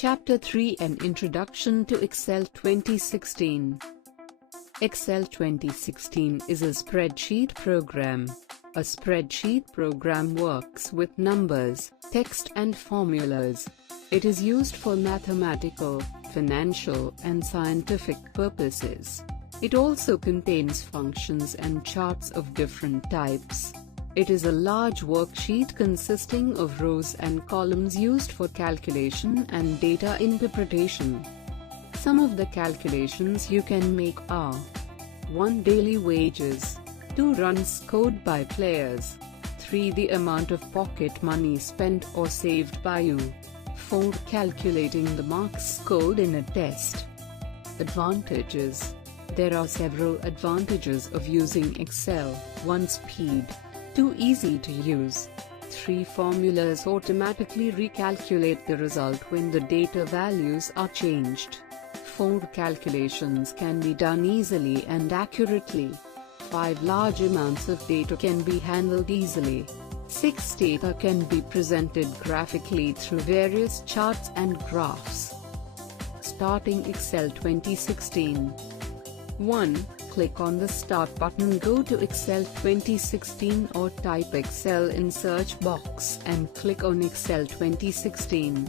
Chapter 3: An Introduction to Excel 2016. Excel 2016 is a spreadsheet program. A spreadsheet program works with numbers, text and formulas. It is used for mathematical, financial and scientific purposes. It also contains functions and charts of different types. It is a large worksheet consisting of rows and columns used for calculation and data interpretation. Some of the calculations you can make are: 1. Daily wages. 2. Runs scored by players. 3. The amount of pocket money spent or saved by you. 4. Calculating the marks scored in a test. Advantages. There are several advantages of using Excel. 1. Speed. 2. Easy to use. 3. Formulas automatically recalculate the result when the data values are changed. 4. Calculations can be done easily and accurately. 5. Large amounts of data can be handled easily. 6. Data can be presented graphically through various charts and graphs. Starting Excel 2016. 1. Click on the Start button. Go to Excel 2016 or type Excel in search box and click on Excel 2016.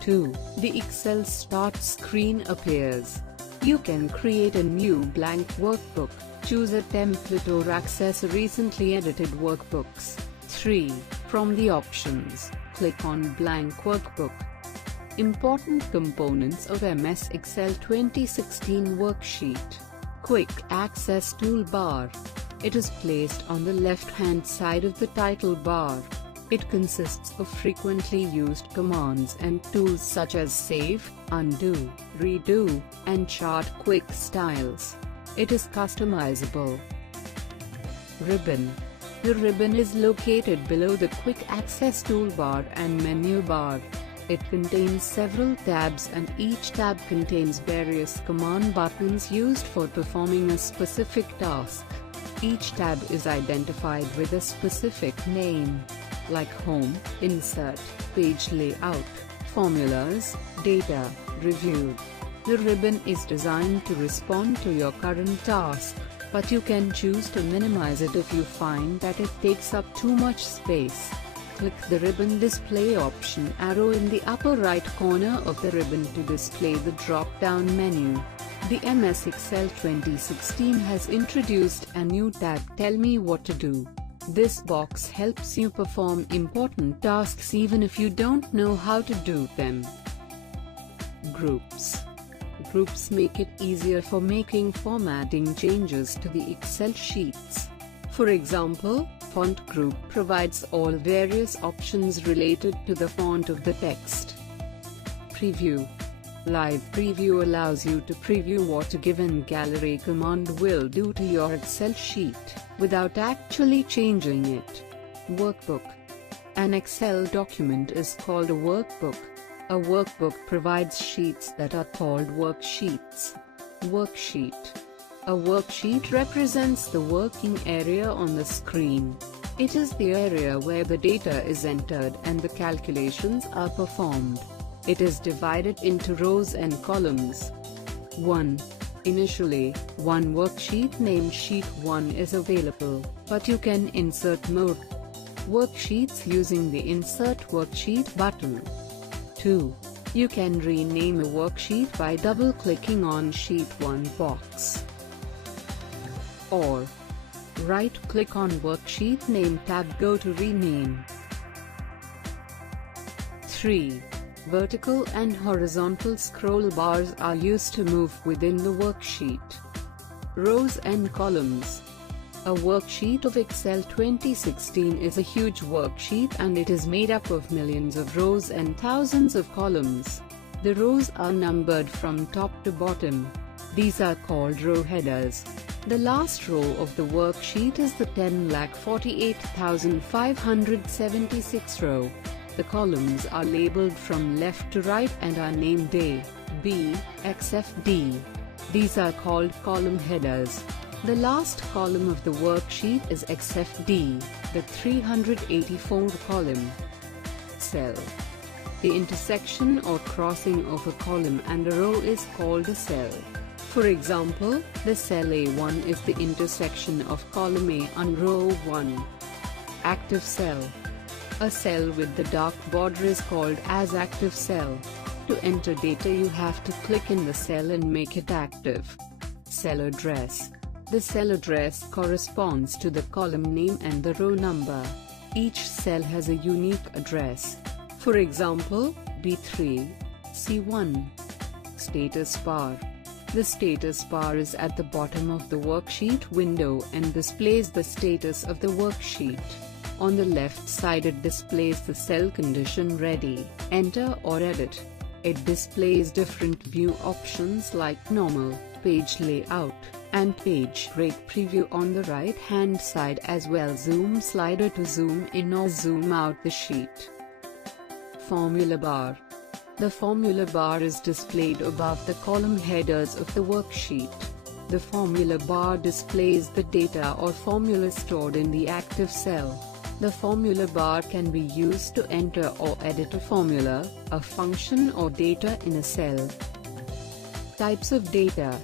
2. The Excel Start screen appears. You can create a new blank workbook, choose a template or access recently edited workbooks. 3. From the options, click on Blank Workbook. Important components of MS Excel 2016 Worksheet. Quick Access Toolbar. It is placed on the left-hand side of the title bar. It consists of frequently used commands and tools such as Save, Undo, Redo, and Chart Quick Styles. It is customizable. Ribbon. The ribbon is located below the Quick Access Toolbar and Menu bar. It contains several tabs and each tab contains various command buttons used for performing a specific task. Each tab is identified with a specific name, like Home, Insert, Page Layout, Formulas, Data, Reviewed. The ribbon is designed to respond to your current task, but you can choose to minimize it if you find that it takes up too much space. Click the Ribbon Display option arrow in the upper right corner of the ribbon to display the drop-down menu. The MS Excel 2016 has introduced a new tab, Tell Me What to Do. This box helps you perform important tasks even if you don't know how to do them. Groups. Groups make it easier for making formatting changes to the Excel sheets. For example, Font Group provides all various options related to the font of the text. Preview. Live Preview allows you to preview what a given gallery command will do to your Excel sheet, without actually changing it. Workbook. An Excel document is called a workbook. A workbook provides sheets that are called worksheets. Worksheet. A worksheet represents the working area on the screen. It is the area where the data is entered and the calculations are performed. It is divided into rows and columns. 1. Initially, one worksheet named Sheet 1 is available, but you can insert more worksheets using the Insert Worksheet button. 2. You can rename a worksheet by double-clicking on Sheet 1 box. Or right-click on Worksheet Name tab, go to Rename. 3. Vertical and horizontal scroll bars are used to move within the worksheet. Rows and columns. A worksheet of Excel 2016 is a huge worksheet and it is made up of millions of rows and thousands of columns. The rows are numbered from top to bottom. These are called row headers. The last row of the worksheet is the 10,48,576 row. The columns are labeled from left to right and are named A, B, X, F, D. These are called column headers. The last column of the worksheet is XFD, the 384 column. Cell. The intersection or crossing of a column and a row is called a cell. For example, the cell A1 is the intersection of column A and row 1. Active cell. A cell with the dark border is called as active cell. To enter data you have to click in the cell and make it active. Cell address. The cell address corresponds to the column name and the row number. Each cell has a unique address. For example, B3, C1. Status bar. The status bar is at the bottom of the worksheet window and displays the status of the worksheet. On the left side it displays the cell condition ready, enter or edit. It displays different view options like normal, page layout, and page break preview on the right hand side, as well zoom slider to zoom in or zoom out the sheet. Formula bar. The formula bar is displayed above the column headers of the worksheet. The formula bar displays the data or formula stored in the active cell. The formula bar can be used to enter or edit a formula, a function or data in a cell. Types of data.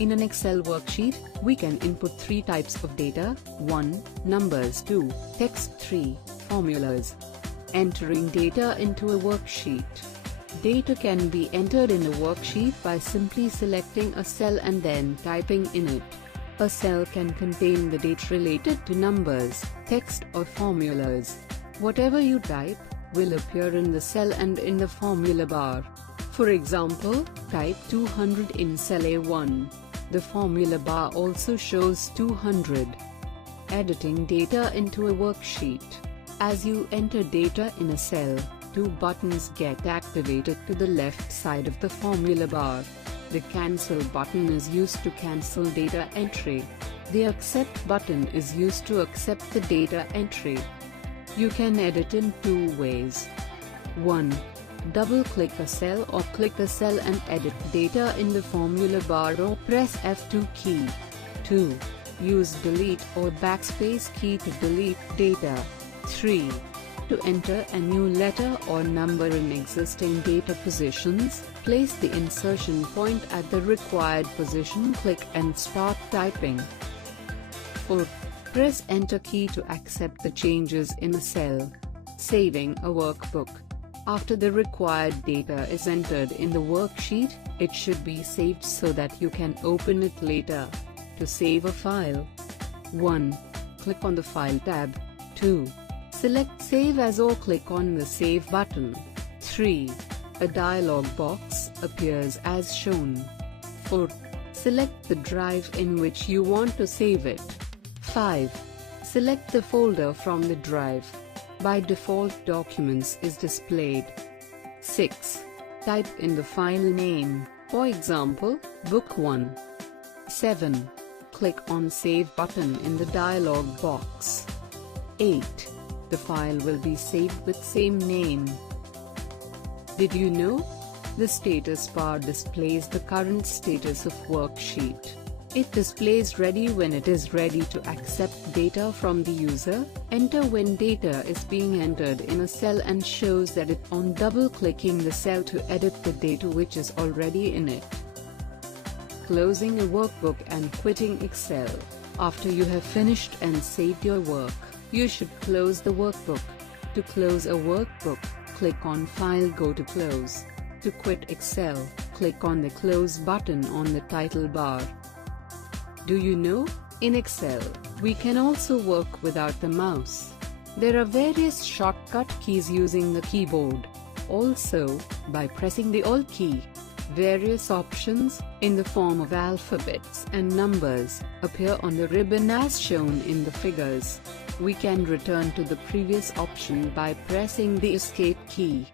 In an Excel worksheet, we can input 3 types of data: 1. Numbers, 2. Text, 3. Formulas. Entering data into a worksheet. Data can be entered in a worksheet by simply selecting a cell and then typing in it. A cell can contain the data related to numbers, text or formulas. Whatever you type will appear in the cell and in the formula bar. For example, type 200 in cell A1. The formula bar also shows 200. Editing data into a worksheet. As you enter data in a cell, 2 buttons get activated to the left side of the formula bar. The Cancel button is used to cancel data entry. The Accept button is used to accept the data entry. You can edit in 2 ways. 1. Double-click a cell or click a cell and edit data in the formula bar or press F2 key. 2. Use Delete or Backspace key to delete data. 3. To enter a new letter or number in existing data positions, place the insertion point at the required position, click and start typing. 4. Press Enter key to accept the changes in a cell. Saving a workbook. After the required data is entered in the worksheet, it should be saved so that you can open it later. To save a file. 1. Click on the File tab. 2. Select Save As or click on the Save button. 3. A dialog box appears as shown. 4. Select the drive in which you want to save it. 5. Select the folder from the drive. By default, Documents is displayed. 6. Type in the file name, for example, Book 1. 7. Click on Save button in the dialog box. 8. The file will be saved with same name. Did you know? The status bar displays the current status of worksheet. It displays ready when it is ready to accept data from the user, enter when data is being entered in a cell, and shows that it on double-clicking the cell to edit the data which is already in it. Closing a workbook and quitting Excel. After you have finished and saved your work, you should close the workbook. To close a workbook, click on File, go to Close. To quit Excel, click on the Close button on the title bar. Do you know, in Excel, we can also work without the mouse. There are various shortcut keys using the keyboard. Also, by pressing the Alt key, various options, in the form of alphabets and numbers, appear on the ribbon as shown in the figures. We can return to the previous option by pressing the Escape key.